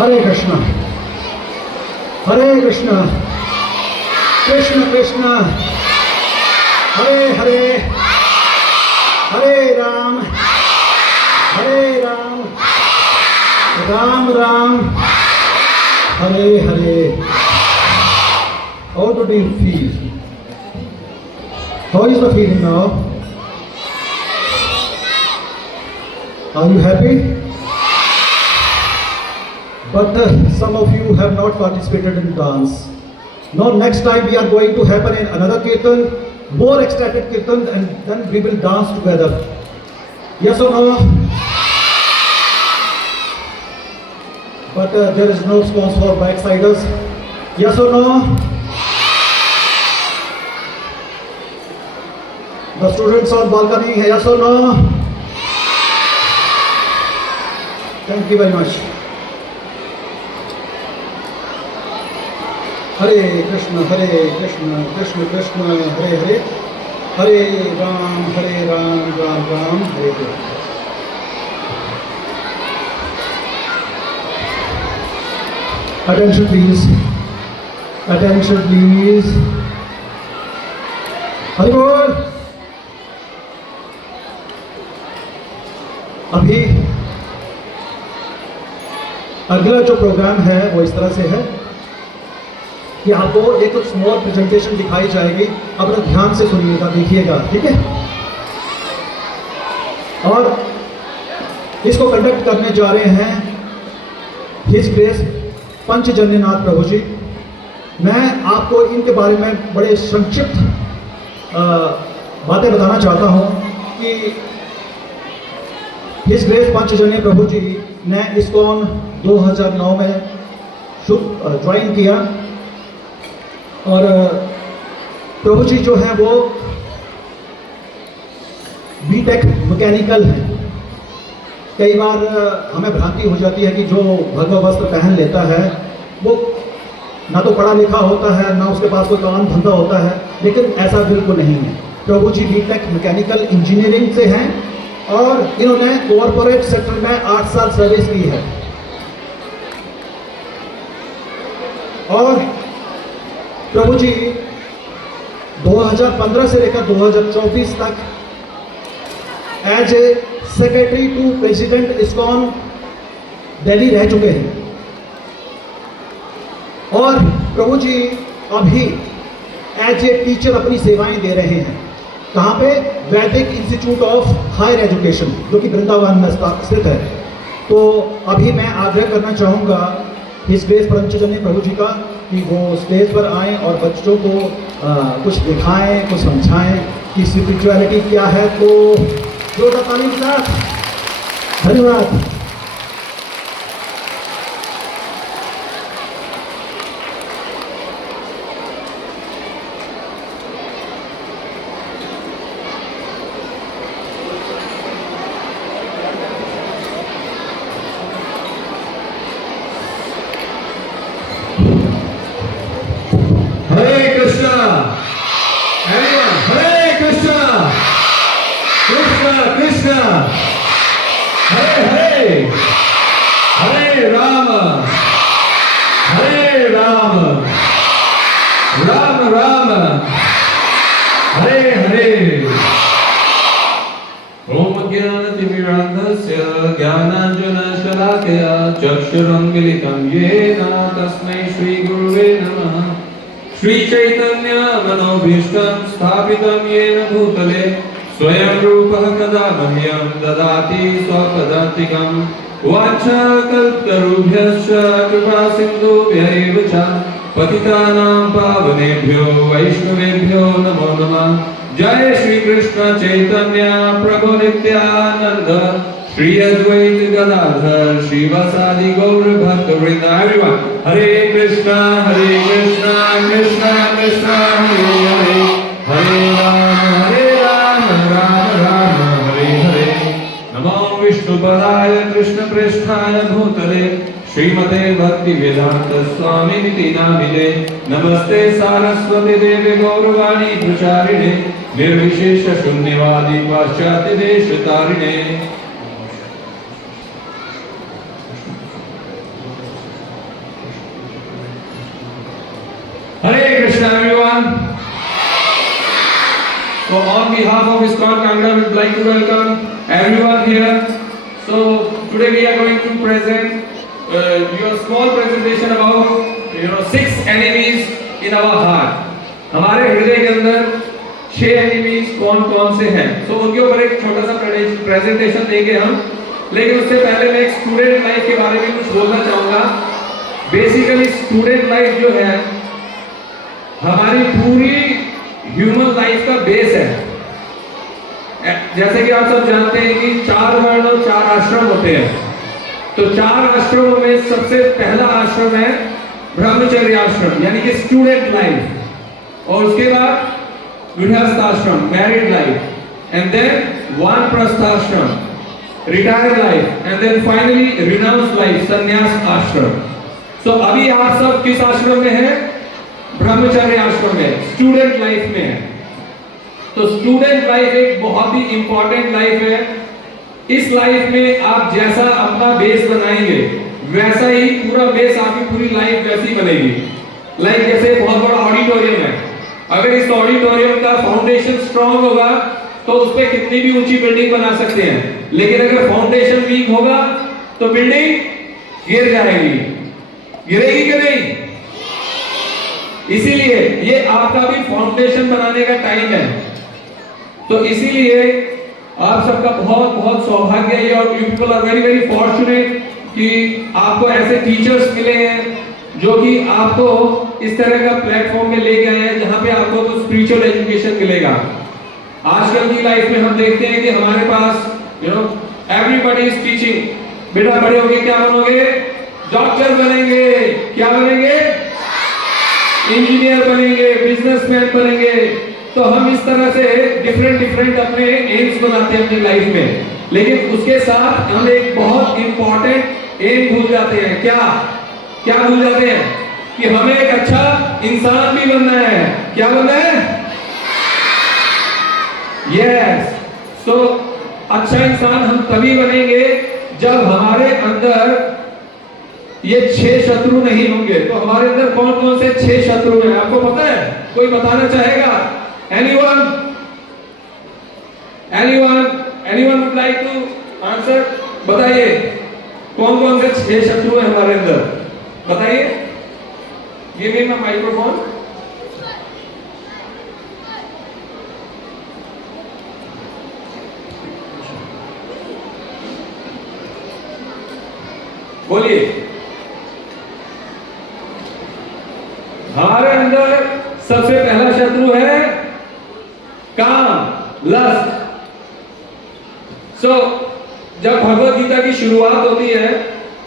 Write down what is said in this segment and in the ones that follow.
Hare Krishna Hare Krishna Krishna Krishna Hare Hare Hare Ram Ram Ram Hare Hare. How do you feel? How is the feeling now? Are you happy? But some of you have not participated in dance. Now next time we are going to happen in another kirtan, more ecstatic kirtan, and then we will dance together. Yes or no? But there is no response for backsiders. Yes or no? The students on balcony, yes or no? Thank you very much. Hare Krishna, Krishna Krishna, Hare Hare, Hare Ram, Ram Ram, Hare Hare. Attention please. Attention please. Hare Bol. अभी अगला जो programme है वो इस तरह से है कि आपको एक स्मॉल प्रेजेंटेशन दिखाई जाएगी. अपना ध्यान से सुनिएगा, देखिएगा, ठीक है. और इसको कंडक्ट करने जा रहे हैं हिज ग्रेस पंचजन्यनाथ प्रभु जी. मैं आपको इनके बारे में बड़े संक्षिप्त बातें बताना चाहता हूं कि हिज ग्रेस पंचजन्य प्रभु जी ने इस्कॉन 2009 में ज्वाइन किया. और प्रभु जी जो हैं वो बीटेक मैकेनिकल हैं. कई बार हमें भ्रांति हो जाती है कि जो भगवा वस्त्र पहन लेता है वो ना तो पढ़ा लिखा होता है, ना उसके पास कोई काम धंधा होता है, लेकिन ऐसा बिल्कुल नहीं है. प्रभु जी बीटेक मैकेनिकल इंजीनियरिंग से हैं और इन्होंने कॉरपोरेट सेक्टर में 8 साल सर्विस की है. और प्रभु जी 2015 से लेकर 2024 तक as a secretary to president ISKCON Delhi रह चुके हैं. और प्रभु जी अभी एज ए टीचर अपनी सेवाएं दे रहे हैं. कहाँ पे? वैदिक इंस्टीट्यूट ऑफ हायर एजुकेशन, जो कि वृंदावन में स्थित है. तो अभी मैं आग्रह करना चाहूँगा हिज ग्रेस पंचजन्य प्रभु जी का कि वो स्टेज पर आएँ और बच्चों को कुछ दिखाएं, कुछ समझाएं कि स्पिरिचुअलिटी क्या है. तो जोरदार ताली के साथ धन्यवाद. हरे हरे हरे राम राम राम हरे हरे. ओम ज्ञानतिमिरान्धस्य ज्ञानाञ्जनशलाकया चक्षुरुन्मीलितं येन तस्मै श्रीगुरुवे नमः. श्रीचैतन्यमनोभीष्टं स्थापितं येन भूतले स्वयं रूपः कदा मह्यं ददाति स्वपदान्तिकं. वाञ्छाकल्पतरुभ्यश्च कृपा सिन्धुभ्यैव च पतितानां पावनेभ्यो वैष्णवेभ्यो नमो नमः. जय श्री कृष्ण चैतन्य प्रभु नित्यानंद श्री अद्वैत गदाधर श्रीवासादि गौर भक्तवृंद. एवरीवन हरे कृष्णा कृष्णा कृष्णा हरे हरे हरे राम राम राम हरे हरे. नमो विष्णुपदाय कृष्ण प्रेष्ठाय भूतले श्रीमते भक्ति वेदांत स्वामी निति नामिने. नमस्ते सारस्वती देवी गौरवाणी प्रचारिणे निर्विशेष शून्यवादी पाश्चात्य देश तारिणे. So on behalf of ISKCON Kangra, we would like to welcome everyone here. So today we are going to present your small presentation about 6 enemies in our heart. हमारे हृदय के अंदर 6 एनिमीज कौन कौन से हैं, तो उनके ऊपर एक छोटा सा प्रेजेंटेशन देंगे हम। लेकिन उससे पहले मैं एक स्टूडेंट लाइफ के बारे में कुछ बोलना चाहूँगा। बेसिकली स्टूडेंट लाइफ जो है हमारी पूरी ह्यूमन लाइफ का बेस है। जैसे कि आप सब जानते हैं कि 4 वर्ण और 4 आश्रम होते हैं। तो 4 आश्रमों में सबसे पहला आश्रम है ब्रह्मचर्य आश्रम, यानी कि स्टूडेंट लाइफ, और उसके बाद गृहस्थाश्रम मैरिड लाइफ, एंड देन वानप्रस्थाश्रम retired life, and then finally renounce life संन्यास आश्रम। सो अभी आप सब किस आश्रम में हैं? ब्रह्मचर्य आश्रम में, स्टूडेंट लाइफ में है। तो स्टूडेंट लाइफ एक बहुत ही इंपॉर्टेंट लाइफ है। इस लाइफ में आप जैसा अपना बेस बनाएंगे वैसा ही पूरा बेस, आपकी पूरी लाइफ वैसी बनेगी। लाइक जैसे बहुत बड़ा ऑडिटोरियम है, अगर इस ऑडिटोरियम का फाउंडेशन स्ट्रांग होगा तो उस पर कितनी भी ऊंची बिल्डिंग बना सकते हैं, लेकिन अगर फाउंडेशन वीक होगा तो बिल्डिंग गिर जाएगी। गिरेगी कि नहीं? इसीलिए ये आपका भी फाउंडेशन बनाने का टाइम है। तो इसीलिए आप सबका बहुत बहुत सौभाग्य है, और you people are very very fortunate कि आपको ऐसे टीचर्स मिले हैं जो कि आपको इस तरह का प्लेटफॉर्म में ले गए हैं जहां पे आपको कुछ स्पिरिचुअल एजुकेशन मिलेगा। आजकल की लाइफ में हम देखते हैं कि हमारे पास एवरीबॉडी इज टीचिंग, बेटा बड़े होके क्या बनोगे? डॉक्टर बनेंगे, क्या बनेंगे? इंजीनियर बनेंगे, बिजनेसमैन बनेंगे। तो हम इस तरह से डिफरेंट अपने एम्स बनाते हैं अपनी लाइफ में, लेकिन उसके साथ हम एक बहुत इंपॉर्टेंट एम भूल जाते हैं। क्या भूल जाते हैं? कि हमें एक अच्छा इंसान भी बनना है। क्या बनना है? यस। सो अच्छा इंसान हम तभी बनेंगे जब हमारे अंदर ये 6 शत्रु नहीं होंगे। तो हमारे अंदर कौन कौन से 6 शत्रु हैं आपको पता है? कोई बताना चाहेगा? Anyone would like to answer? बताइए कौन कौन से 6 शत्रु हैं हमारे अंदर, बताइए। Give me my microphone. बोलिए। हमारे अंदर सबसे पहला शत्रु है काम, लस्ट। जब भगवत गीता की शुरुआत होती है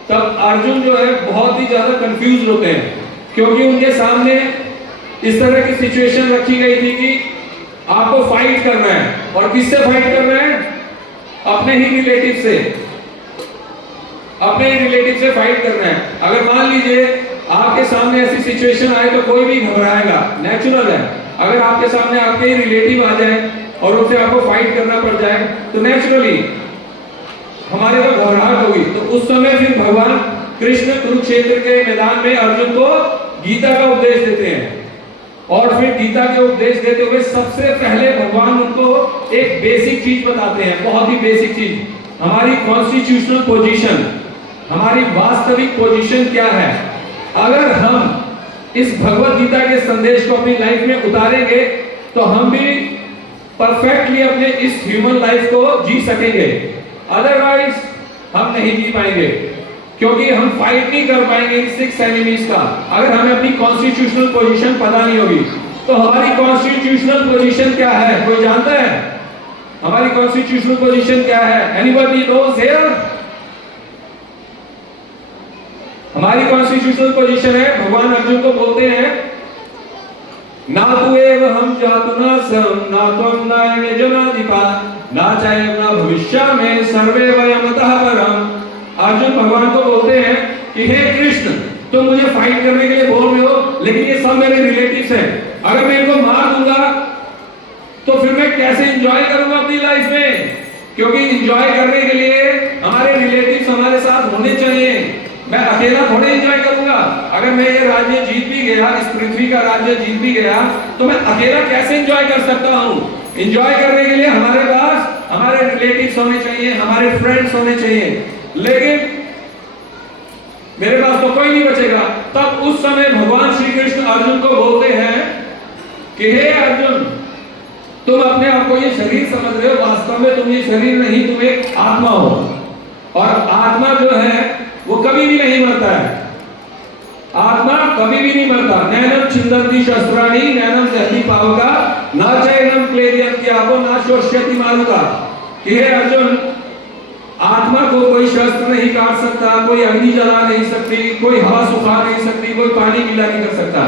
तब अर्जुन जो है बहुत ही ज्यादा कंफ्यूज होते हैं, क्योंकि उनके सामने इस तरह की सिचुएशन रखी गई थी कि आपको फाइट करना है। और किससे फाइट करना है? अपने ही रिलेटिव से, फाइट करना है। अगर मान लीजिए आपके सामने ऐसी सिचुएशन आए तो कोई भी घबराएगा, नेचुरल है। अगर आपके सामने आपके ही रिलेटिव आ जाए और उनसे आपको फाइट करना पड़ जाए तो नेचुरली हमारे को घबराहट होगी। तो उस समय फिर भगवान कृष्ण कुरुक्षेत्र के मैदान में अर्जुन को गीता का उपदेश देते हैं, और फिर गीता के उपदेश देते हुए सबसे पहले भगवान उनको एक बेसिक चीज बताते हैं, बहुत ही बेसिक चीज, हमारी कॉन्स्टिट्यूशनल पोजीशन, हमारी वास्तविक पोजीशन क्या है। अगर हम इस भगवत गीता के संदेश को अपनी लाइफ में उतारेंगे तो हम भी परफेक्टली अपने इस ह्यूमन लाइफ को जी सकेंगे। अदरवाइज हम नहीं जी पाएंगे, क्योंकि हम फाइट नहीं कर पाएंगे इन 6 एनिमीज का अगर हमें अपनी कॉन्स्टिट्यूशनल पोजीशन पता नहीं होगी। तो हमारी कॉन्स्टिट्यूशनल पोजीशन क्या है, कोई जानता है? हमारी कॉन्स्टिट्यूशनल पोजीशन क्या है? Anybody knows here? हमारी कॉन्स्टिट्यूशनल पोजीशन है, भगवान अर्जुन को बोलते हैं, ना तु एव हम जातुना सम ना त्वं नायमे जनाधिपा ना चाहे ना भविष्य में सर्वे वयमतः परम। अर्जुन भगवान को बोलते हैं कि हे कृष्ण, तुम मुझे फाइट करने के लिए बोल रहे हो, लेकिन ये सब मेरे रिलेटिव्स हैं। अगर मैं इनको मार दूंगा तो फिर मैं कैसे एंजॉय करूंगा अपनी लाइफ में? क्योंकि एंजॉय करने के लिए हमारे रिलेटिव्स हमारे साथ होने चाहिए। मैं अकेला थोड़ी एंजॉय करूंगा। अगर मैं ये राज्य जीत भी गया, इस पृथ्वी का राज्य जीत भी गया, तो मैं अकेला कैसे एंजॉय कर सकता हूं? एंजॉय करने के लिए हमारे पास हमारे रिलेटिव्स होने चाहिए, हमारे फ्रेंड्स होने चाहिए, लेकिन मेरे पास तो कोई नहीं बचेगा। तब उस समय भगवान श्री कृष्ण अर्जुन को बोलते हैं कि हे अर्जुन, तुम अपने आप को ये शरीर समझ रहे हो, वास्तव में तुम ये शरीर नहीं, तुम एक आत्मा हो, और आत्मा जो है वो कभी भी नहीं मरता है। आत्मा कभी भी नहीं मरता। नैनम छिंदन्ति शस्त्राणि नैनम दहति पावका न चैनम क्लेदयत्यापो न शोष्यति मारुका। कि हे अर्जुन, आत्मा को कोई शस्त्र नहीं काट सकता, कोई अग्नि जला नहीं सकती, कोई हवा सुखा नहीं सकती, कोई पानी गीला नहीं कर सकता।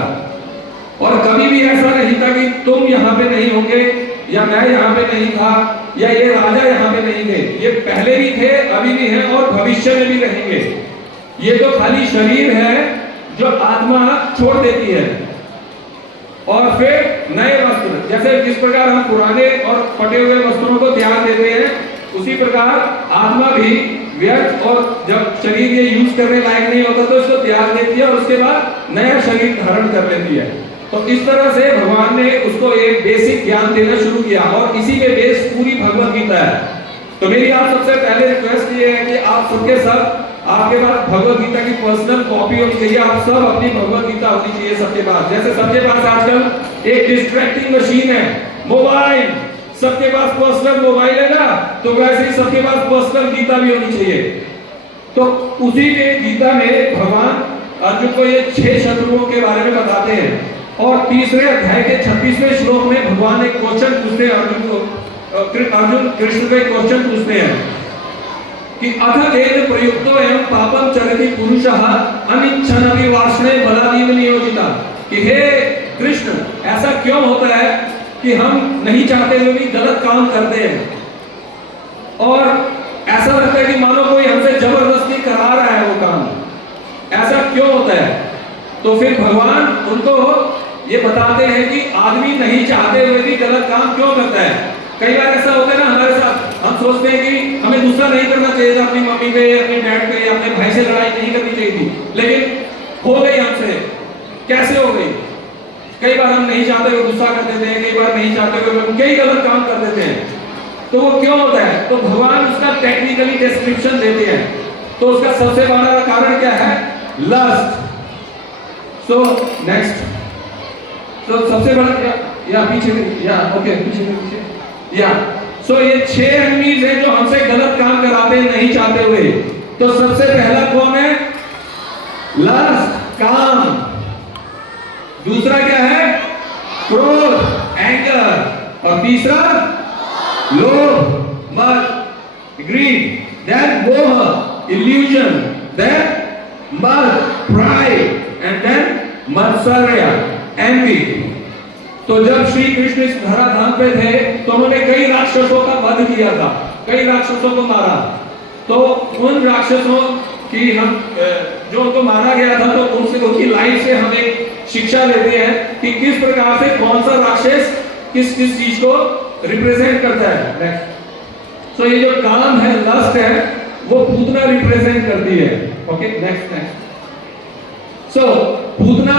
और कभी भी ऐसा नहीं था कि तुम यहाँ पे नहीं होंगे, या मैं यहाँ पे नहीं था, या ये राजा यहाँ पे नहीं थे। ये पहले भी थे, अभी भी हैं, और भविष्य में भी रहेंगे। ये तो खाली शरीर है जो आत्मा छोड़ देती है, और फिर नए वस्त्र, जैसे जिस प्रकार हम पुराने और फटे हुए वस्त्रों को त्याग देते हैं, उसी प्रकार आत्मा भी व्यर्थ और जब शरीर ये यूज करने लायक नहीं होता तो इसको त्याग देती है, और उसके बाद नया शरीर धारण कर लेती है। तो इस तरह से भगवान ने उसको एक बेसिक ज्ञान देना शुरू किया, और इसी पे बेस पूरी भगवत गीता है। तो मेरी आप सबसे पहले रिक्वेस्ट ये है कि आप सबके सब, आपके पास भगवत गीता की पर्सनल कॉपी होनी चाहिए। आप सब अपनी भगवत गीता होनी चाहिए सबके पास। जैसे सबके पास आजकल एक डिस्ट्रैक्टिंग मशीन है, मोबाइल, सबके पास पर्सनल मोबाइल है ना, तो वैसे ही सबके पास पर्सनल गीता भी होनी चाहिए। तो उसी के गीता में भगवान अर्जुन को ये 6 शत्रुओं के बारे में बताते हैं, और तीसरे अध्याय के 36वें श्लोक में भगवान एक क्वेश्चन पूछते हैं अर्जुन को। अर्जुन कृष्ण को एक क्वेश्चन पूछते हैं कि अथ प्रयुक्तो एवं पापम चरति पुरुषः अनिच्छन्नपि वासने बलादीव नियोजिता। कि हे कृष्ण, ऐसा क्यों होता है कि हम नहीं चाहते हुए भी गलत काम करते हैं, और ऐसा लगता है कि मानो कोई हमसे जबरदस्ती करा रहा है वो काम, ऐसा क्यों होता है? तो फिर भगवान उनको ये बताते हैं कि आदमी नहीं चाहते हुए भी गलत काम क्यों करता है। कई बार ऐसा होता है ना हमारे साथ, हम सोचते हैं कि हमें गुस्सा नहीं करना चाहिए था अपनी मम्मी पे, अपने डैड पे, अपने भाई से लड़ाई नहीं करनी चाहिए थी, लेकिन हो गई हमसे। कैसे हो गई? कई बार हम नहीं चाहते हुए गुस्सा कर देते हैं, कई बार नहीं चाहते हुए कई गलत काम कर देते हैं। तो वो क्यों होता है? तो भगवान उसका टेक्निकली डिस्क्रिप्शन देते हैं। तो उसका सबसे बड़ा कारण क्या है? लस्ट। सो नेक्स्ट, तो सबसे बड़ा या पीछे या ओके पीछे या सो ये 6 एनिमीज हैं जो हमसे गलत काम कराते हैं नहीं चाहते हुए। तो सबसे पहला कौन है? लस्ट, काम। दूसरा क्या है? क्रोध, एंगर। और तीसरा लोभ, मद, ग्रीड, देन मोह, इल्यूजन, देन मद, प्राइड, एंड देन मत्सर्य, एनवी। तो जब श्री कृष्ण इस धराधाम पे थे तो उन्होंने कई राक्षसों का वध किया था, कई राक्षसों को मारा। तो उन राक्षसों की हम जो उनको मारा गया था, तो उनसे उनकी लाइफ से हम एक शिक्षा लेते हैं कि किस प्रकार से कौन सा राक्षस किस किस चीज को रिप्रेजेंट करता है। नेक्स्ट, सो ये जो काम है, लस्ट है, वो पूतना रिप्रेजेंट करती है। Okay next. सो पूतना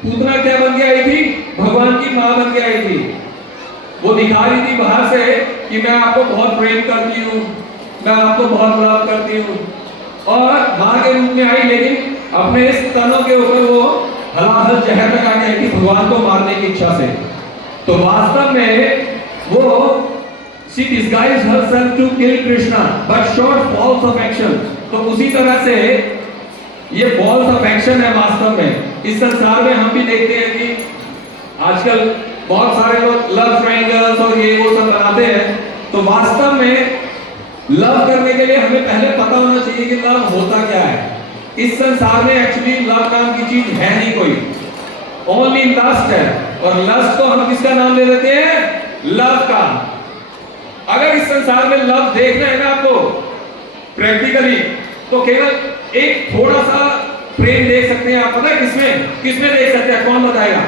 क्या बन के आई थी? भगवान की मां बन के आई थी। वो दिखा रही थी बाहर से कि मैं आपको बहुत प्रेम करती हूँ, मैं आपको बहुत लव करती हूँ, और मां के रूप में आई, लेकिन अपने इस तनों के ऊपर वो हलाहल जहर लगा के आई थी भगवान को मारने की इच्छा से। तो वास्तव में वो she disguised herself to kill Krishna but showed balls of action। तो उसी तरह से ये balls of action है वास्तव में। इस संसार में हम भी देखते हैं कि आजकल बहुत सारे लोग लव ट्रायंगल्स और ये वो सब बनाते हैं। तो वास्तव में लव करने के लिए हमें पहले पता होना चाहिए कि लव होता क्या है। इस संसार में एक्चुअली लव नाम की चीज है नहीं कोई, ओनली लस्ट है। और लस्ट को हम किसका नाम ले देते हैं? लव का। अगर इस संसार में लव देखना है ना आपको प्रैक्टिकली, तो केवल एक थोड़ा सा प्रेम देख सकते हैं आप। पता है किसमें देख सकते हैं? कौन बताएगा?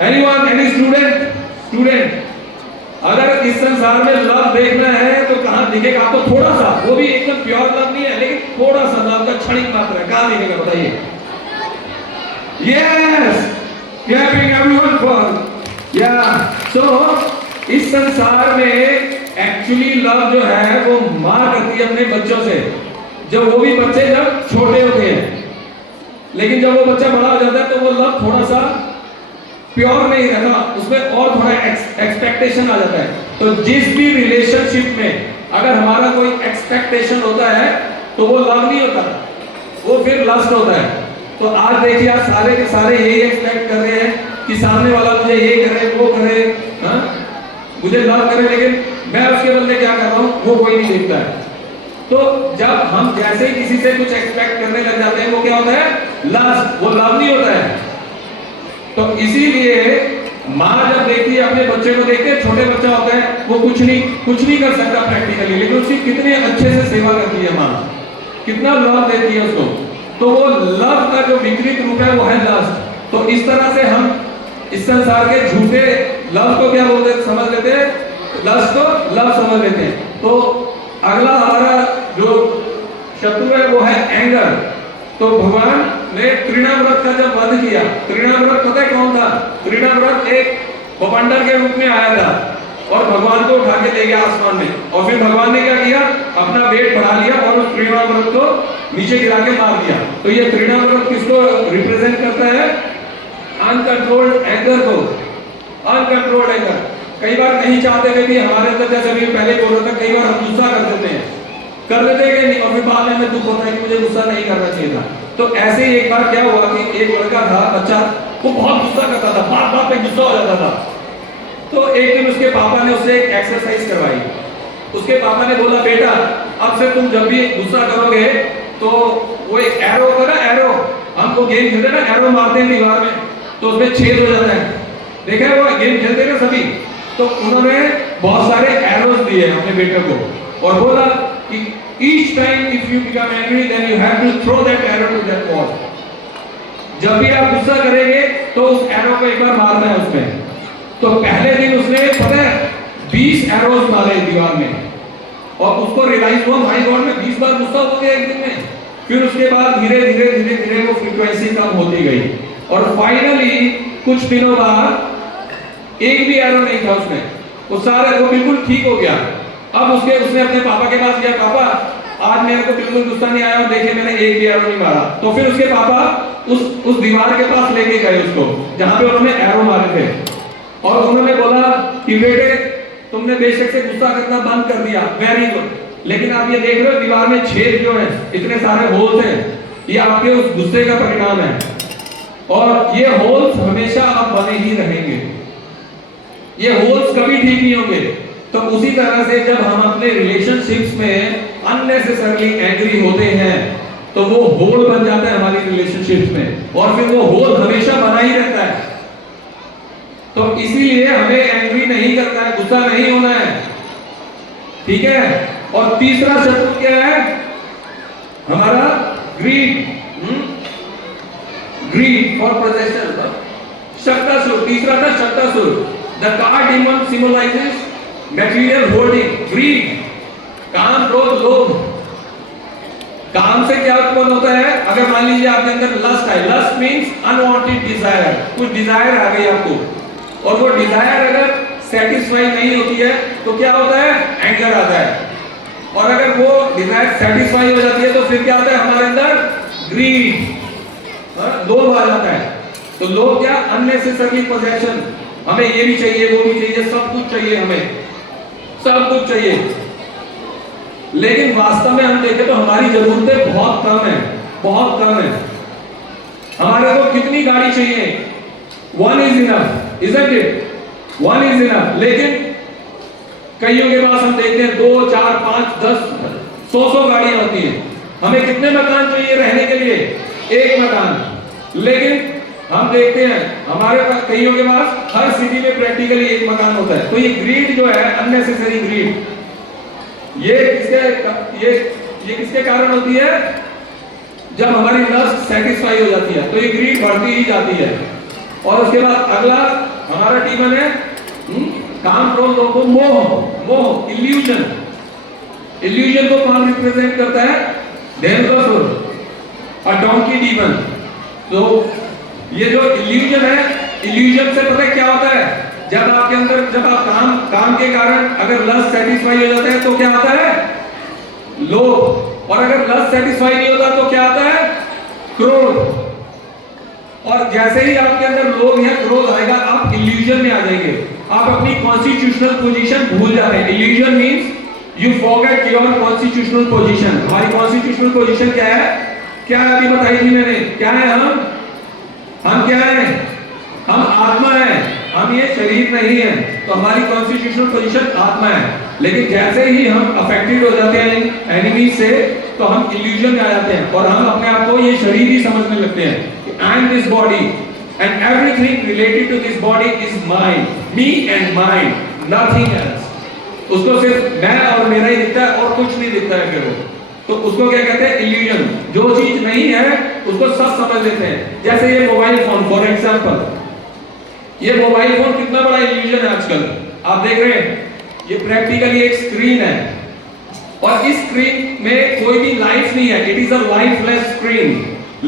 एनीवन? Any student? अगर इस संसार में लव देखना है तो कहां दिखेगा आपको? थोड़ा सा, वो भी एकदम प्योर लव नहीं है, लेकिन थोड़ा सा लव का क्षणिक मात्र है। कहां दिखेगा बताइए? Yes, Clapping everyone for. Yeah. So इस संसार में एक्चुअली लव जो है वो माँ करती है अपने बच्चों से, जब वो भी बच्चे जब छोटे होते हैं। लेकिन जब वो बच्चा बड़ा हो जाता है तो वो लव थोड़ा सा प्योर नहीं रहता, उसमें और थोड़ा एक्सपेक्टेशन आ जाता है। तो जिस भी रिलेशनशिप में अगर हमारा कोई एक्सपेक्टेशन होता है तो वो लव नहीं होता, वो फिर लस्ट होता है। तो आज देखिए आप सारे के सारे यही एक्सपेक्ट कर रहे हैं कि सामने वाला मुझे ये करे वो करे, हाँ मुझे लव करे, लेकिन मैं उसके बदले क्या कर रहा हूँ वो कोई नहीं देखता है। तो जब हम जैसे ही किसी से कुछ एक्सपेक्ट करने लग जाते हैं वो क्या होता है, लस्ट, वो लव नहीं होता है। तो इसीलिए माँ जब देखती है अपने बच्चे को, देखते हैं छोटे बच्चा होता है वो कुछ नहीं कर सकता प्रैक्टिकली, लेकिन उसकी कितने अच्छे से सेवा करती है माँ, कितना लव देती है उसको। तो वो लव का जो विकृत रूप है वो है लस्ट। तो इस तरह से हम इस संसार के झूठे लव को क्या बोलते समझ लेते हैं, लस्ट को लव समझ लेते हैं। तो अगला हमारा जो शत्रु है वो है एंगर। तो भगवान ने तृणाव्रत का जब वध किया, तृणाव्रत पता है कौन था? तृणाव्रत एक बवंडर के रूप में आया था और भगवान को उठा के ले गया आसमान में, और फिर भगवान ने क्या किया, अपना वेट बढ़ा लिया और उस तृणाव्रत को नीचे गिरा के मार दिया। तो ये तृणाव्रत किसको रिप्रेजेंट करता है? अनकंट्रोल्ड एंगर को, अनकंट्रोल्ड एंगर। कई बार नहीं चाहते हुए भी हमारे अंदर, जैसे अभी पहले बोल रहा था, कई बार हम गुस्सा कर देते हैं कि नहीं, और फिर बाद में हमें दुख होता है कि मुझे गुस्सा नहीं करना चाहिए था। तो ऐसे ही एक बार क्या हुआ कि एक लड़का था, बच्चा, वो बहुत गुस्सा करता था, बात बात पे गुस्सा हो जाता था। तो एक दिन उसके पापा ने उससे एक एक्सरसाइज करवाई। उसके पापा ने बोला, बेटा अब से तुम जब भी गुस्सा करोगे तो वो एक एरो होता है ना, एरो, हम वो गेम खेलते हैं ना, एरो मारते हैं दीवार में तो उसमें छेद हो जाता है, देखा है वो गेम खेलते हैं ना सभी। तो उन्होंने बहुत सारे एरोस दिए अपने बेटे को और बोला कि each time if you become angry then you have to throw that arrow to that wall. जब भी आप गुस्सा करेंगे तो उस एरो को एक बार मारना है उसमें। तो पहले दिन उसने पता है 20 एरोस मारे दीवार में, और उसको रियलाइज हुआ माय गॉड मैं 20 बार गुस्सा हो गया एक दिन में। फिर उसके बाद धीरे धीरे वो फ्रीक्वेंसी कम होती गई और फाइनली कुछ दिनों बाद एक भी एरो नहीं था उसमें, वो सारा वो बिल्कुल ठीक हो गया। अब उसने अपने पापा के पास गया, पापा आज मेरे को बिल्कुल गुस्सा नहीं आया और देखिए मैंने एक भी एरो नहीं मारा। तो फिर उसके पापा उस दीवार के पास लेके गए उसको जहां पे उन्होंने एरो मारे थे, और उन्होंने बोला कि बेटे तुमने बेशक से गुस्सा करना बंद कर दिया, वेरी गुड, लेकिन आप ये देख रहे हो दीवार में छेद जो है, इतने सारे होल्स हैं, ये आपके उस गुस्से का परिणाम है, और ये होल्स हमेशा अब बने ही रहेंगे, ये होल्स कभी ठीक नहीं होंगे। तो उसी तरह से जब हम अपने रिलेशनशिप्स में अननेसेसरली एग्री होते हैं तो वो होल बन जाता है हमारी रिलेशनशिप्स में, और फिर वो होल हमेशा बना ही रहता है। तो इसीलिए हमें एंग्री नहीं करना है, गुस्सा नहीं होना है, ठीक है। और तीसरा शत्रु क्या है हमारा? Greed, greed for possession, Shaktasur. तीसरा था Shaktasur. The car demon symbolizes material holding, greed, काम, क्रोध, लोभ। काम से क्या उत्पन्न होता है? अगर मान लीजिए आपके अंदर लस्ट है, लस्ट मींस अनवांटेड डिजायर, कुछ डिजायर आ गई आपको, और वो डिजायर अगर सेटिस्फाई नहीं होती है तो क्या होता है? एंगर आता है। और अगर वो डिजायर सेटिस्फाई हो जाती है तो फिर क्या आता है हमारे अंदर? ग्रीड, लोभ आ जाता है। तो लोभ क्या? अननेसेसरी पोजेशन, हमें ये भी चाहिए, वो भी चाहिए, सब कुछ चाहिए, हमें सब कुछ चाहिए। लेकिन वास्तव में हम देखें तो हमारी जरूरतें बहुत कम है, बहुत कम है। हमारे को कितनी गाड़ी चाहिए? One is enough, isn't it? One is enough. लेकिन कईयों के पास हम देखते हैं 2, 4, 5, 10, 100 गाड़ियां होती हैं। हमें कितने मकान चाहिए रहने के लिए? एक मकान। लेकिन हम देखते हैं हमारे पास, कईयों के पास हर सिटी में प्रैक्टिकली एक मकान होता है। तो ये ग्रीड जो है, अननेसेसरी ग्रीड, ये किसके कारण होती है? जब हमारी लस्ट सेटिस्फाई हो जाती है तो ये ग्रीड बढ़ती ही जाती है। और उसके बाद अगला हमारा डीमन है काम, क्रोध, लोभ, मोह। मोह, इल्यूजन। इल्यूजन को कौन रिप्रेजेंट करता है? देवदसुर और डोंकी डीमन। तो ये जो इल्यूजन है इल्यूजन से पता है क्या होता है? जब आपके अंदर, जब आप काम के कारण अगर लस्ट सेटिस्फाई हो जाते हैं तो क्या आता है? लोभ। और अगर लस्ट सेटिस्फाई नहीं होता तो क्या आता है? क्रोध। और जैसे ही आपके अंदर लोभ या क्रोध आएगा, आप इल्यूजन में आ जाएंगे, आप अपनी कॉन्स्टिट्यूशनल पोजीशन भूल जाते हैं। Illusion means you forget your constitutional position. हमारी कॉन्स्टिट्यूशनल पोजीशन क्या है? क्या अभी बताई थी मैंने, क्या है? हम क्या है? हम आत्मा है, हम ये शरीर नहीं है। तो हमारी कॉन्स्टिट्यूशनल पोजीशन आत्मा है। लेकिन जैसे ही हम अफेक्टेड हो जाते हैं एनिमी से, तो हम इल्यूजन में आ जाते हैं और हम अपने आप को ये शरीर ही समझने लगते हैं कि I am this body and everything related to this body is mine, me and mine, nothing else. उसको सिर्फ मैं और मेरा ही दिखता है और कुछ नहीं दिखता है फिर वो। तो उसको क्या कहते हैं? इल्यूजन। जो चीज नहीं है उसको सब समझ लेते हैं। जैसे ये मोबाइल फोन फॉर एग्जांपल, ये मोबाइल फोन कितना बड़ा इल्यूजन है आजकल, आप देख रहे हैं। ये प्रैक्टिकली एक स्क्रीन है और इस स्क्रीन में कोई भी लाइफ नहीं है, it is a lifeless screen.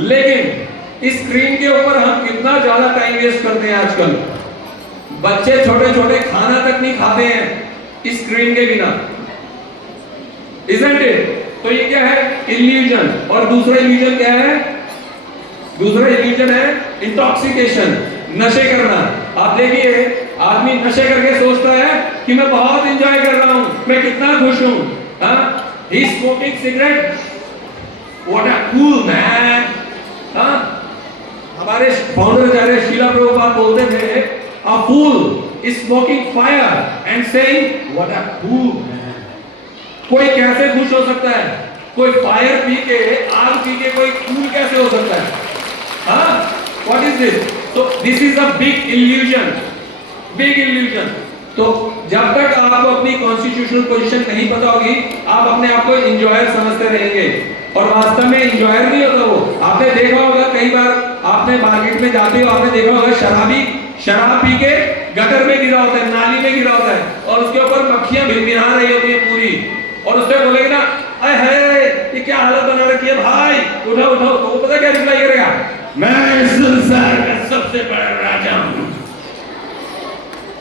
लेकिन इस स्क्रीन के ऊपर हम कितना ज्यादा टाइम वेस्ट करते हैं आजकल। बच्चे छोटे छोटे खाना तक नहीं खाते हैं इस स्क्रीन के बिना, isn't it? तो ये क्या है? इल्यूजन। और दूसरा इल्यूजन क्या है? दूसरा इल्यूजन है इंटॉक्सिकेशन, नशे करना। आप देखिए, आदमी नशे करके सोचता है कि मैं बहुत एंजॉय कर रहा हूं, मैं कितना खुश हूं। He is smoking cigarette, what a cool man. हमारे फाउंडर शीला प्रभुपाद बोलते थे, a fool is smoking fire and saying what a cool man. कोई कैसे खुश हो सकता है? कोई फायर पी के, आग पी के कोई कूल कैसे हो सकता है? What is this? तो this is a big illusion, big illusion. तो जब तक आपको अपनी कॉन्स्टिट्यूशनल पोजीशन नहीं पता होगी, आप अपने आप को एंजॉयर समझते रहेंगे और वास्तव में एंजॉयर नहीं होता वो। आपने देखा होगा कई बार, आपने मार्केट में जाते हो, आपने देखा होगा शराबी शराब पी के गटर में गिरा होता है, नाली में गिरा होता है और उसके ऊपर मक्खियां भिनभिना रही होती है पूरी, और उससे बोलेगा ना, अरे है ये क्या हालत बना रखी है भाई, उठाओ उठाओ। तो वो पता क्या रिप्लाई करेगा? मैं संसार का सबसे बड़ा राजा हूं।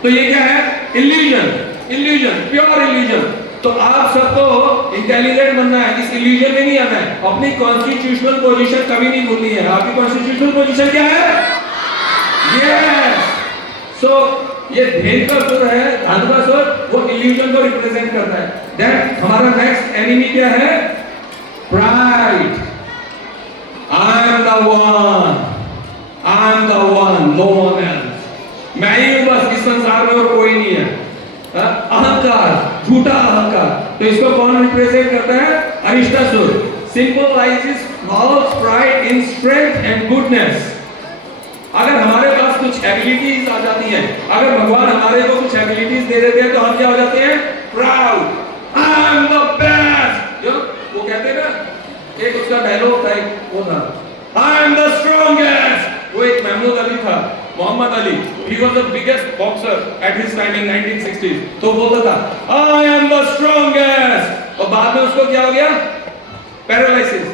तो ये क्या है? Illusion, illusion, pure illusion. तो आप सबको इंटेलिजेंट बनना है, इस इल्यूजन में नहीं आना है। अपनी कॉन्स्टिट्यूशनल पोजीशन कभी नहीं भूलनी है। आपकी कॉन्स्टिट्यूशनल पोजीशन क्या है? यस। सो ये धेन का सुर है, धातु का सुर, वो इल्यूजन को रिप्रेजेंट करता है। देन हमारा नेक्स्ट एनिमी क्या है? Pride. I am the one, I am the one, no one else. मैं ही हूं बस इस संसार में और कोई नहीं है। अहंकार, झूठा अहंकार। तो इसको कौन रिप्रेजेंट करता है? Arishtasura. Symbolizes false pride in strength and goodness. अगर हमारे पास कुछ एबिलिटीज आ जाती हैं, अगर भगवान हमारे को कुछ एबिलिटीज दे देते हैं, तो हम क्या हो जाते हैं? Proud. I am the best. जो वो कहते हैं ना, एक उसका डायलॉग था, वो था, आई एम द स्ट्रॉन्गेस्ट। वो एक महमूद अली था, Mohammad Ali, he was the biggest boxer at his time in 1960s। तो बोलता था I am the strongest। और बाद में उसको क्या हो गया? पैरालिसिस।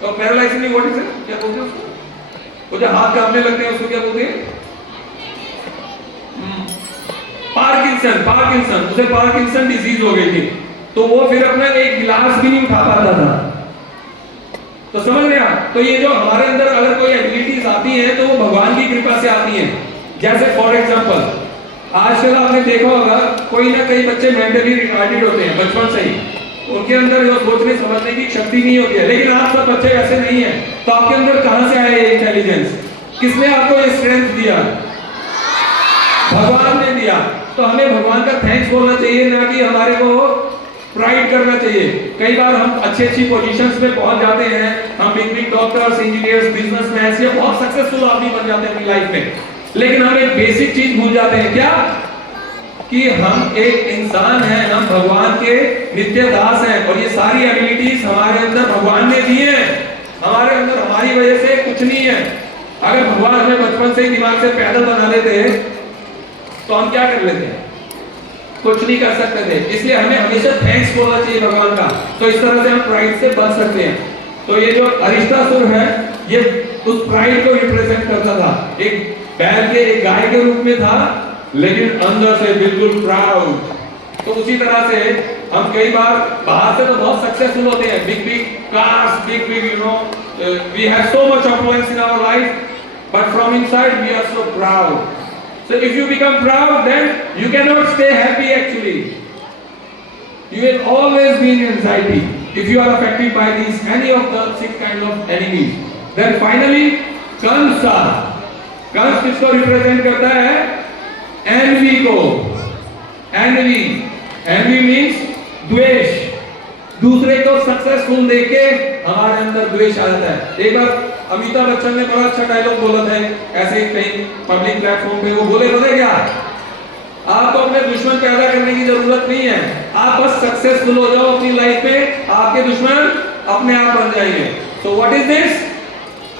तो पैरालिसिस नहीं, व्हाट इज इट, क्या बोलते हैं उसको? वो जो हाथ कांपने लगते हैं उसको क्या बोलते हैं? Parkinson, Parkinson. उसे पार्किंसन डिजीज हो गई थी, तो वो फिर अपना एक गिलास भी नहीं उठा पाता था। तो समझ रहे आप? तो ये जो हमारे अंदर अगर कोई एबिलिटीज आती हैं तो वो भगवान की कृपा से आती हैं। जैसे फॉर एग्जांपल, आजकल आपने देखा होगा कोई ना कई बच्चे मेंटली रिटार्डेड होते हैं बचपन से ही, उनके अंदर जो सोचने समझने की शक्ति नहीं होती है। लेकिन आप सब बच्चे ऐसे नहीं हैं, तो आपके अंदर कहां से आया ये इंटेलिजेंस? किसने आपको ये स्ट्रेंथ दिया? भगवान ने दिया। तो हमें भगवान का थैंक्स बोलना चाहिए, ना कि हमारे को प्राइड करना चाहिए। कई बार हम अच्छी अच्छी पोजीशंस पे पहुंच जाते हैं, हम big big doctors, engineers, businessman, ये बहुत सक्सेसफुल आदमी बन जाते हैं अपनी लाइफ में। लेकिन हम एक बेसिक चीज भूल जाते हैं, क्या? कि हम एक इंसान हैं, हम भगवान के नित्य दास हैं और ये सारी एबिलिटीज हमारे अंदर भगवान ने दी है। हमारे अंदर हमारी वजह से कुछ नहीं है। अगर भगवान हमें बचपन से ही दिमाग से पैदल बना देते तो हम क्या कर लेते हैं? कुछ नहीं कर सकते थे। इसलिए हमें हमेशा थैंक्स बोलना चाहिए भगवान का। तो इस तरह से हम प्राइड से बच सकते हैं। तो ये जो अरिष्टासुर है, ये उस प्राइड को रिप्रेजेंट करता था। एक बैल के एक गाय के रूप में था, लेकिन अंदर से बिल्कुल प्राउड। तो उसी तरह से हम कई बार बाहर से तो बहुत सक्सेसफुल होते हैं, big big cars, big big we have so much opulence in our life, but from inside we are so proud. So if you become proud, then you cannot stay happy actually. You will always be in anxiety if you are affected by these any of the six kind of enemies. Then finally, Kansa, Kansa किसको represent करता है? N V को। N V, N V means द्वेष। दूसरे को successful देख के हमारे अंदर द्वेष आ जाता है। एक बार अमिताभ बच्चन ने बड़ा अच्छा डायलॉग बोला था, ऐसे ही कहीं पब्लिक प्लेटफॉर्म पे वो बोले थे क्या, आपको अपने दुश्मन पैदा करने की जरूरत नहीं है, आप बस सक्सेसफुल हो जाओ अपनी लाइफ में, आपके दुश्मन अपने आप बन जाएंगे। So what is this?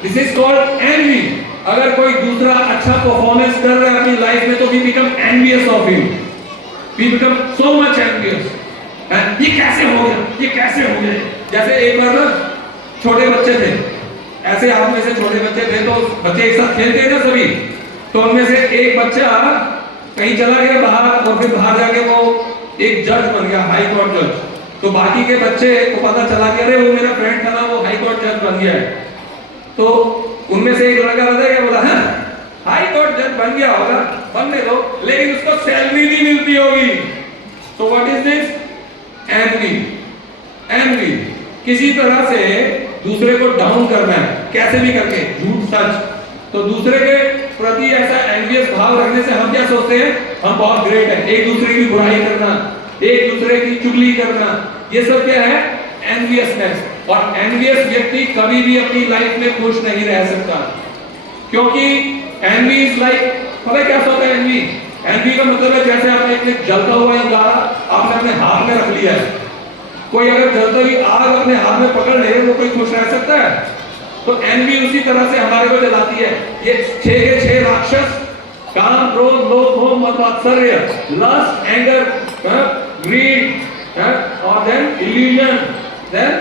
This is called envy. अगर कोई दूसरा अच्छा परफॉर्मेंस कर रहा है अपनी लाइफ में तो we become envious of him, we become so much envious. ये कैसे हो गया, ये कैसे हो गया? जैसे एक बार ना छोटे बच्चे थे, ऐसे आप में से छोटे बच्चे थे, तो बच्चे एक साथ खेलते हैं ना सभी, तो उनमें से एक बच्चा कहीं चला गया बाहर और फिर बाहर जाके वो एक जज बन गया, हाई कोर्ट जज। तो बाकी के बच्चे को पता चला कि अरे वो मेरा फ्रेंड था ना, वो हाई कोर्ट जज बन गया है। तो उनमें से एक लड़का बताया क्या, बोला हाँ हाई कोर्ट जज बन गया होगा, बनने दो, लेकिन उसको सैलरी नहीं मिलती होगी। तो what is this? Envy. Envy किसी तरह से दूसरे को डाउन करना है, कैसे भी करके, झूठ सच। तो दूसरे के प्रति ऐसा एनवियस भाव रखने से हम क्या सोचते हैं, हम बहुत ग्रेट है, एक दूसरे की बुराई करना, एक दूसरे की चुगली करना, ये सब क्या है? एनवियसनेस। और एनवियस व्यक्ति कभी भी अपनी लाइफ में खुश नहीं रह सकता, क्योंकि एनवी इज लाइक, पता क्या होता है एनवी? एनवी का मतलब है जैसे आपने एक जलता हुआ अंगारा आपने अपने हाथ में रख लिया है। कोई अगर जलती हुई आग अपने हाथ में पकड़ ले वो कोई खुश रह सकता है? तो एनवी उसी तरह से हमारे को जलाती है। ये 6 के 6 राक्षस, काम, क्रोध, लोभ, मोह, मद, मात्सर्य, लस्ट, एंगर, ग्रीड और then illusion, then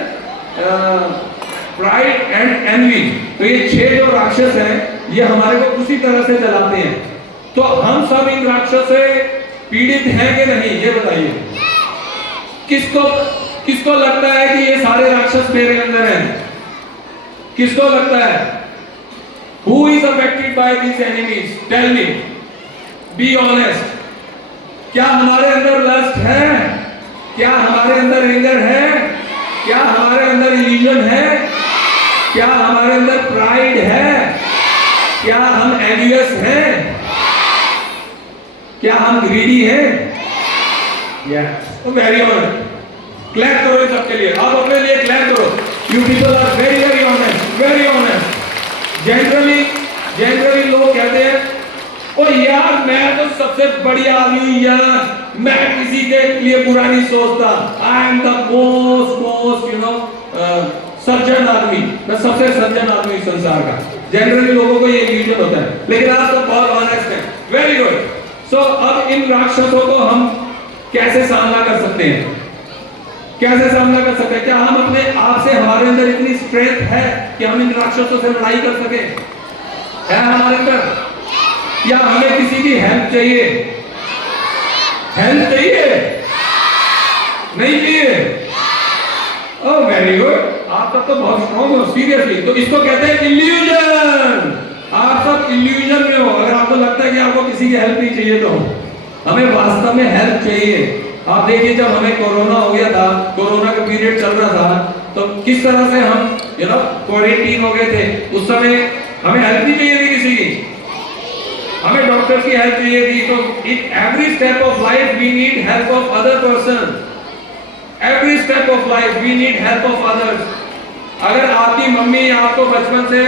pride and envy. तो ये 6 जो राक्षस हैं ये हमारे को उसी तरह से जलाते हैं। तो हम सब इन राक्षस से पीड़ित हैं कि नहीं, ये बताइए। किसको लगता है कि ये सारे राक्षस मेरे अंदर हैं? किसको लगता है? Who is affected by these enemies? Tell me. Be honest. क्या हमारे अंदर लस्ट है? क्या हमारे अंदर एंगर है? क्या हमारे अंदर इल्यूजन है? क्या हमारे अंदर प्राइड है? क्या हम एनवियस हैं? क्या हम ग्रीडी हैं? तो वेरी ऑनेस्ट। क्लैप करो सबके लिए, आप अपने लिए क्लैप करो। You people are very very honest, very honest. Generally लोग कहते हैं ओ यार मैं तो सबसे बढ़िया आदमी हूं यार, मैं किसी के लिए बुरा नहीं सोचता, आई एम द मोस्ट सज्जन आदमी, मैं सबसे सज्जन आदमी संसार का। जनरली लोगों को ये इल्यूजन होता है, लेकिन आप तो बहुत ऑनेस्ट हैं। Very good. सो अब इन राक्षसों को हम कैसे सामना कर सकते हैं? कैसे सामना कर सकते हैं? क्या हम अपने आप से, हमारे अंदर इतनी स्ट्रेंथ है कि हम इन राक्षसों से लड़ाई कर सके? है हमारे अंदर? या हमें किसी की हेल्प चाहिए? हेल्प चाहिए? नहीं चाहिए? ओह वेरी गुड, आप सब तो बहुत स्ट्रॉन्ग हो, सीरियसली। तो इसको कहते हैं इल्यूजन। आप सब इल्यूजन में हो। अगर आपको लगता है कि आपको किसी की हेल्प नहीं चाहिए, तो हमें वास्तव में हेल्प चाहिए। आप देखिए जब हमें कोरोना हो गया था, कोरोना का पीरियड चल रहा था, तो किस तरह से हम क्वारंटीन हो गए थे। उस समय हमें हेल्प नहीं चाहिए थी किसी की, हमें डॉक्टर की हेल्प चाहिए थी। तो in every step of life we need help of other person. Every step of life we need help of others. अगर आपकी मम्मी आपको बचपन से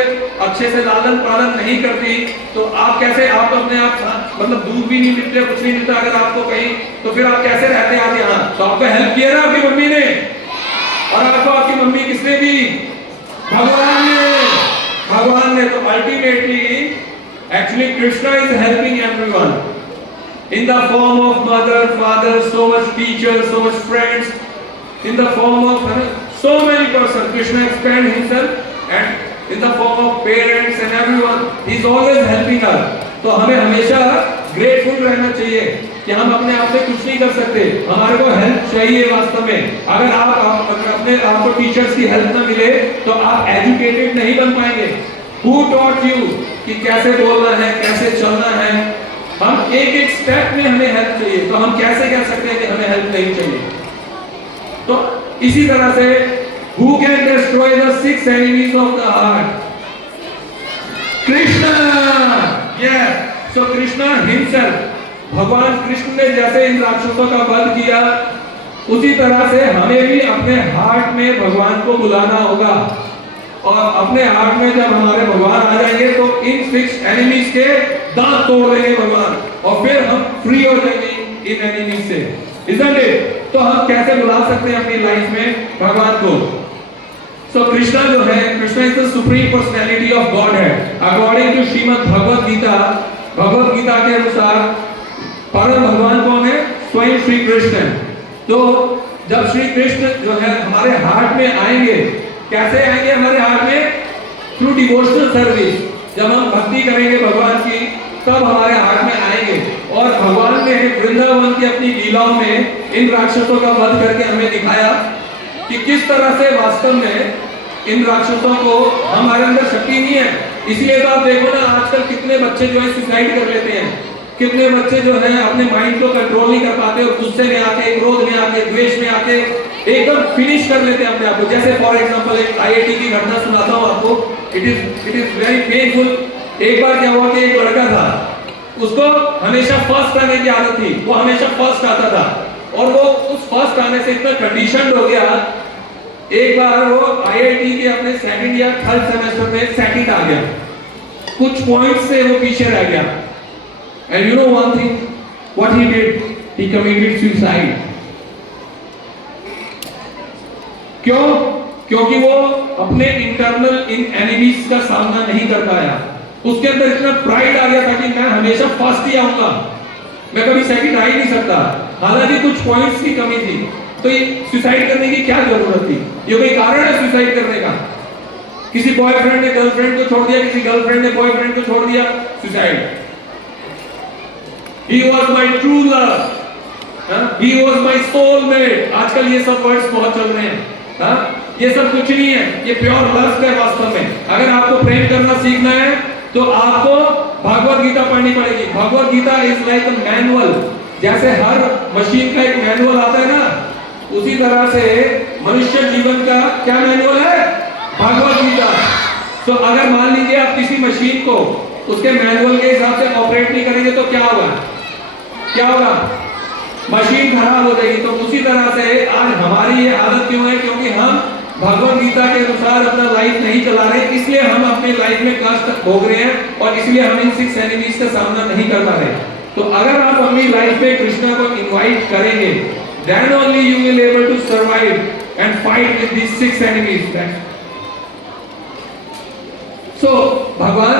अच्छे से लालन पालन नहीं करती, तो आप कैसे, आप तो अपने आप मतलब दूध भी नहीं मिलते, कुछ नहीं मिलता अगर आपको कहीं, तो फिर आप कैसे रहते आप यहाँ? तो आपको हेल्प किया ना आपकी मम्मी ने, और आपको आपकी मम्मी किसने दी? भगवान ने। भगवान ने। तो ultimately actually Krishna is helping everyone in the form of mother, father, so much teachers, so much friends, in the form of so many persons. Krishna expand himself, and in the form of parents and everyone, he is always helping us. तो हमें हमेशा grateful रहना चाहिए कि हम अपने आप से कुछ नहीं कर सकते, हमारे को हेल्प चाहिए वास्तव में। अगर आप अपने आपको टीचर्स की हेल्प ना मिले तो आप एजुकेटेड नहीं बन पाएंगे। Who taught you कि कैसे बोलना है, कैसे चलना है? हम एक एक स्टेप में हमें हेल्प चाहिए, तो हम कैसे कह सकते हैं कि हमें हेल्प नहीं चाहिए? तो इसी तरह से who can destroy the 6 enemies of the heart? Krishna. Yes, so Krishna himself, भगवान कृष्ण ने जैसे इन राक्षसों का वध किया, उसी तरह से हमें भी अपने हार्ट में भगवान को बुलाना होगा। और अपने हार्ट में जब हमारे भगवान आ जाएंगे तो इन 6 एनिमीज के दांत तोड़ देंगे भगवान, और फिर हम फ्री हो जाएंगे इन एनिमीज से, isn't it? तो हम कैसे बुला सकते हैं अपनी लाइफ में भगवान को? So कृष्णा जो है, Krishna is the supreme personality of God है। अकॉर्डिंग टू श्रीमद् भगवद गीता, भगवद गीता के अनुसार परम भगवान कौन है? स्वयं श्री कृष्ण। तो जब श्री कृष्ण जो है हमारे हार्ट में आएंगे, कैसे आएंगे हमारे हार्ट में? Through devotional service. जब हम भक्ति करेंगे भगवान की, तब हमारे हार्ट में आएंगे। और भगवान ने वृंदावन की अपनी लीलाओं में इन राक्षसों का वध करके हमें दिखाया कि किस तरह से वास्तव में इन राक्षसों को, हमारे अंदर शक्ति नहीं है। इसलिए तो आप देखो ना, आजकल कितने बच्चे जो है सुसाइड कर लेते हैं, कितने बच्चे जो है अपने माइंड को कंट्रोल नहीं कर पाते और गुस्से में आके, क्रोध में आके, द्वेष में आके एकदम फिनिश कर लेते हैं अपने आप को। जैसे फॉर एग्जांपल एक आईआईटी की घटना सुनाता हूं आपको। It is very painful. एक बार क्या हुआ कि एक लड़का था, उसको हमेशा फर्स्ट आने की आदत थी, वो हमेशा फर्स्ट आता था, और वो उस फर्स्ट आने से इतना कंडीशनड हो गया, एक बार वो आईआईटी के अपने सेकंड या थर्ड सेमेस्टर में सेकंड आ गया, कुछ पॉइंट्स से वो पीछे रह गया। And you know one thing, what he did? He committed suicide. क्यों? क्योंकि वो अपने इंटरनल इन एनिमीज का सामना नहीं कर पाया। उसके अंदर इतना प्राइड आ गया था कि मैं हमेशा फर्स्ट ही आऊंगा, मैं कभी सेकंड आ ही नहीं सकता। हालांकि कुछ पॉइंट्स की कमी थी। तो ये सुसाइड करने की क्या जरूरत थी? ये कोई कारण है सुसाइड करने का? किसी बॉयफ्रेंड ने गर्लफ्रेंड को छोड़ दिया, किसी गर्लफ्रेंड ने बॉयफ्रेंड को छोड़ दिया, suicide. He was my true love, he was my soulmate। आजकल ये सब वर्ड्स बहुत चल रहे हैं। ये सब कुछ नहीं है, ये प्योर लव है वास्तव में। अगर आपको प्रेम करना सीखना है तो आपको भगवद गीता पढ़नी पड़ेगी। Bhagavad Gita is like a manual. जैसे हर मशीन का एक मैनुअल आता है ना, उसी तरह से मनुष्य जीवन का क्या मैनुअल है? भगवद गीता। तो अगर मान लीजिए आप किसी मशीन को उसके मैनुअल के हिसाब से ऑपरेट नहीं करेंगे तो क्या होगा? क्या होगा? मशीन खराब हो जाएगी। तो उसी तरह से आज हमारी ये हालत क्यों है? क्योंकि हम भगवद गीता के अनुसार अपना लाइफ नहीं चला रहे, इसलिए हम अपनी लाइफ में कष्ट भोग रहे हैं और इसलिए हम इन 6 एनिमीज का सामना नहीं कर पा रहे। तो अगर आप अपनी लाइफ में कृष्णा को इनवाइट करेंगे, then only you will able to survive and fight with these 6 enemies। So भगवान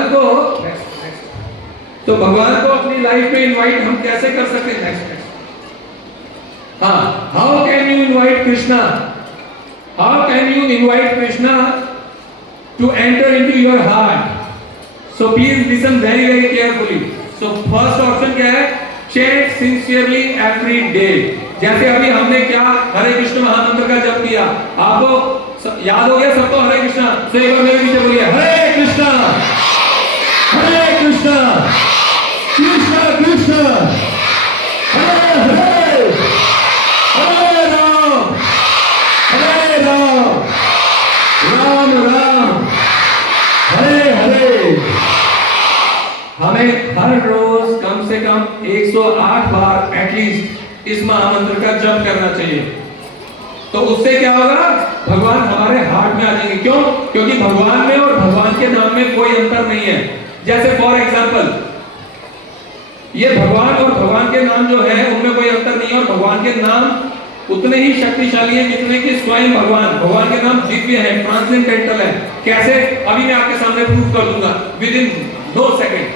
को अपनी लाइफ में इनवाइट हम कैसे कर सकते हैं? नेक्स्ट। हाँ, how can you invite Krishna? How can you invite Krishna to enter into your heart? So please listen very very carefully. So first option क्या है? Chant sincerely every day. जैसे अभी हमने क्या हरे कृष्ण महामंत्र का जप किया, आपको याद हो गया सबको? हरे कृष्णा। तो एक बार मेरे पीछे बोलिए, हरे कृष्णा, हरे कृष्णा, कृष्ण कृष्ण, हरे हरे, हरे राम, राम राम, हरे हरे। हमें हर रोज कम से कम 108 बार एटलीस्ट इस महामंत्र का जप करना चाहिए। तो उससे क्या होगा? भगवान हमारे हार्ट में आ जाएंगे। क्यों? क्योंकि भगवान में और भगवान के नाम में कोई अंतर नहीं है। जैसे फॉर एग्जांपल, ये भगवान और भगवान के नाम जो है उनमें कोई अंतर नहीं है, और भगवान के नाम उतने ही शक्तिशाली है जितने कि स्वयं भगवान के नाम दिव्य है, ट्रांसेंडेंटल है। कैसे? अभी मैं आपके सामने प्रूव कर दूंगा विद इन 2 सेकंड।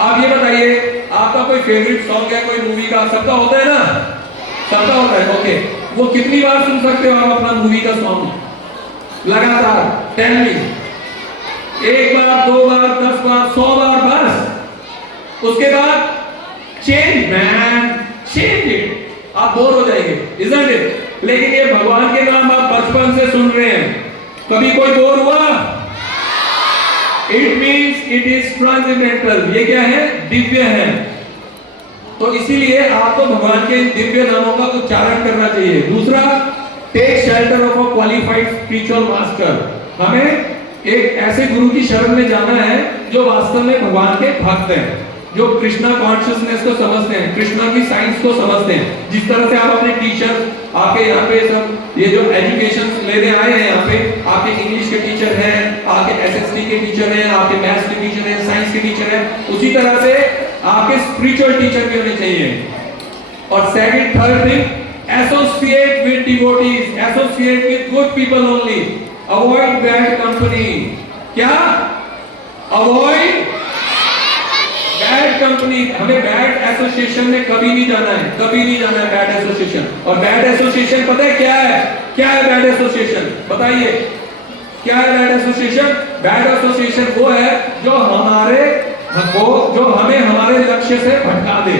आप ये बताइए, आपका कोई फेवरेट सॉन्ग है कोई मूवी का? सबका होता है ना? सबका होता है। ओके, वो कितनी बार सुन सकते हो आप अपना मूवी का सॉन्ग लगातार? Tell me. 1 बार, 2 बार, 10 बार, 100 बार? बस उसके बाद चेंज मैन, चेंज इट। आप बोर हो जाएंगे, isn't it? लेकिन ये भगवान के नाम आप बचपन से सुन रहे हैं, कभी कोई बोर हुआ? It means it is transcendental। ये क्या है? दिव्य है। तो इसीलिए आपको भगवान के दिव्य नामों का उच्चारण करना चाहिए। दूसरा, take shelter of a qualified spiritual master. हमें एक ऐसे गुरु की शरण में जाना है जो वास्तव में भगवान के भक्त हैं, जो कृष्णा कॉन्शियसनेस को समझते हैं, कृष्णा की साइंस को समझते हैं। जिस तरह से आप अपने टीचर, आपके यहाँ पे सब ये जो एजुकेशन लेने आए हैं यहाँ पे, आपके इंग्लिश के टीचर हैं, आपके एसएसटी के टीचर हैं, आपके मैथ्स के टीचर हैं, साइंस के टीचर हैं, उसी तरह से आपके स्पिरिचुअल टीचर भी होने चाहिए। और second, third thing, associate with devotees, associate with good people only, avoid bad company. क्या? Avoid bad company. हमें बैड एसोसिएशन में कभी नहीं जाना है, कभी नहीं जाना है बैड एसोसिएशन। और बैड एसोसिएशन पता है क्या है? क्या है बैड एसोसिएशन? बताइए, क्या है बैड एसोसिएशन? बैड एसोसिएशन वो है जो हमें हमारे लक्ष्य से भटका दे,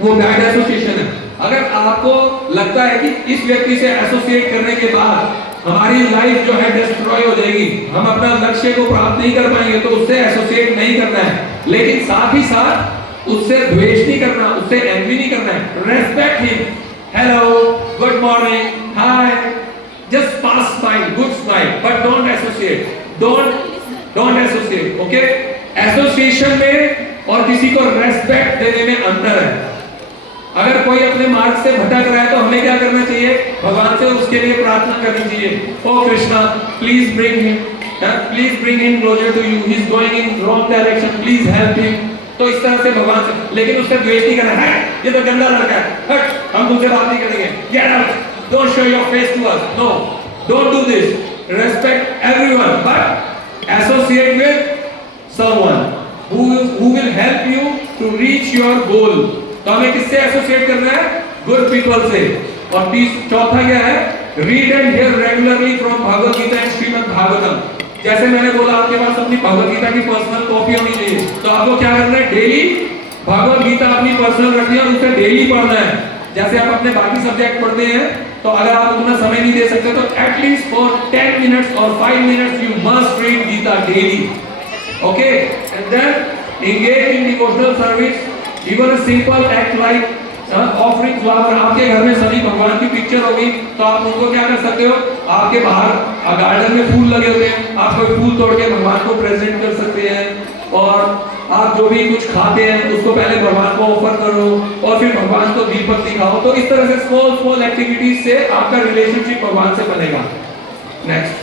वो बैड एसोसिएशन है। अगर आपको लगता है कि इस व्यक्ति से एसोसिएट करने के बाद हमारी लाइफ जो है डिस्ट्रॉय हो जाएगी, हम अपना लक्ष्य को प्राप्त नहीं कर पाएंगे, तो उससे एसोसिएट नहीं करना है। लेकिन साथ ही साथ उससे द्वेष नहीं करना, उससे एनवी नहीं करना है। Respect him, hello, good morning, hi, just pass smile, good smile, but don't associate, don't associate. Okay? Association में और किसी को रेस्पेक्ट देने में अंतर है। अगर कोई अपने मार्ग से भटक रहा है तो हमें क्या करना चाहिए? भगवान से उसके लिए प्रार्थना करनी चाहिए। O Krishna, please bring him closer to you, he is going in wrong direction, please help him. तो इस तरह से भगवान से, लेकिन उससे द्वेष नहीं करना है, ये तो गंदा लड़का है, हट, हम तुमसे बात नहीं करेंगे, get out, don't show your face to us. No, don't do this. Respect everyone, but associate with someone who will help you to reach your goal। तो हमें किससे एसोसिएट करना है? गुड पीपल से। और चौथा क्या है? Read and hear regularly from Bhagavad Gita and Srimad Bhagavatam. जैसे मैंने बोला, आपके पास अपनी भगवद गीता की पर्सनल कॉपी होनी चाहिए। तो आपको क्या करना है? डेली भगवद गीता अपनी पर्सनल रखनी है और उसे डेली पढ़ना है। जैसे आप अपने बाकी सब्जेक्ट पढ़ते हैं, तो अगर आप उतना समय नहीं दे सकते तो एटलीस्ट फॉर 10 मिनट्स और 5 minutes you must read Gita daily. Okay? And then engage in devotional service. Even a simple act like offering flower। आपके घर में सभी भगवान की पिक्चर होगी, तो आप उनको क्या कर सकते हो? आपके बाहर गार्डन में फूल लगे होते हैं, आप कोई फूल तोड़ के भगवान को प्रेजेंट कर सकते हैं। और आप जो भी कुछ खाते हैं उसको पहले भगवान को ऑफर करो और फिर भगवान को दीपक दिखाओ। तो इस तरह से स्मॉल एक्टिविटीज से आपका रिलेशनशिप भगवान से बनेगा। Next,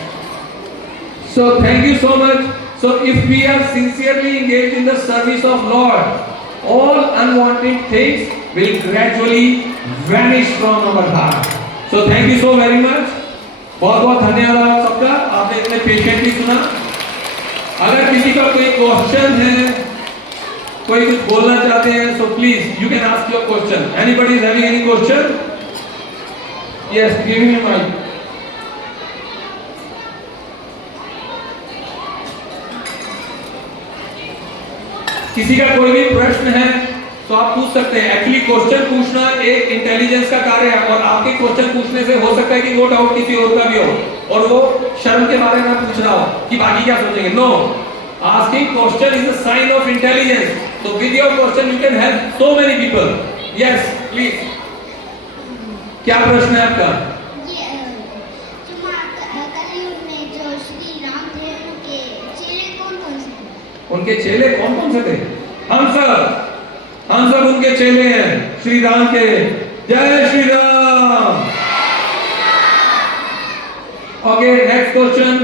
so thank you so much. So if we are sincerely engaged in the service of Lord, all unwanted things will gradually vanish from our heart। So thank you so very much। बहुत बहुत धन्यवाद आप सबका, आपने इतने patiently सुना। अगर किसी का कोई क्वेश्चन है, कोई कुछ बोलना चाहते हैं, so please you can ask your question। Anybody is having any question? Yes, give me mic। किसी का कोई भी प्रश्न है तो आप पूछ सकते हैं। एक्चुअली क्वेश्चन पूछना एक इंटेलिजेंस का कार्य है, और आपके क्वेश्चन पूछने से हो सकता है कि वो डाउट किसी और का भी हो, और वो शर्म के बारे में पूछ रहा हो कि बाकी क्या सोचेंगे। No, asking question is a sign of intelligence. तो with your question you can help so many people. Yes please, क्या प्रश्न है आपका? उनके चेले कौन कौन से थे? हम सब उनके चेले हैं, श्री राम के। जय Shri Ram. Okay, next question.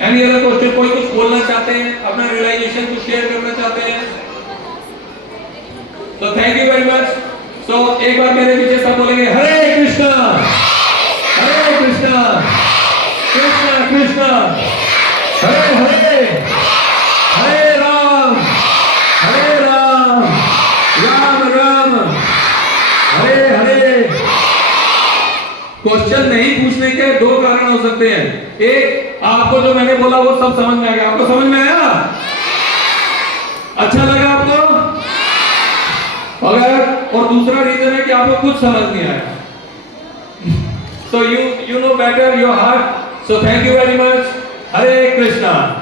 Any other question? कोई कुछ बोलना चाहते हैं, अपना रियलाइजेशन कुछ शेयर करना चाहते हैं? तो थैंक यू वेरी मच। सो एक बार मेरे पीछे सब बोलेंगे हरे कृष्णा, हरे कृष्णा, कृष्णा कृष्णा हरे हरे, हरे राम, राम राम, हरे हरे। क्वेश्चन नहीं पूछने के दो कारण हो सकते हैं। एक, आपको जो मैंने बोला वो सब समझ में आ गया। आपको समझ में आया? अच्छा लगा आपको? अगर और दूसरा रीजन है कि आपको कुछ समझ नहीं आया, so you know better your heart, so thank you very much. Hare Krishna.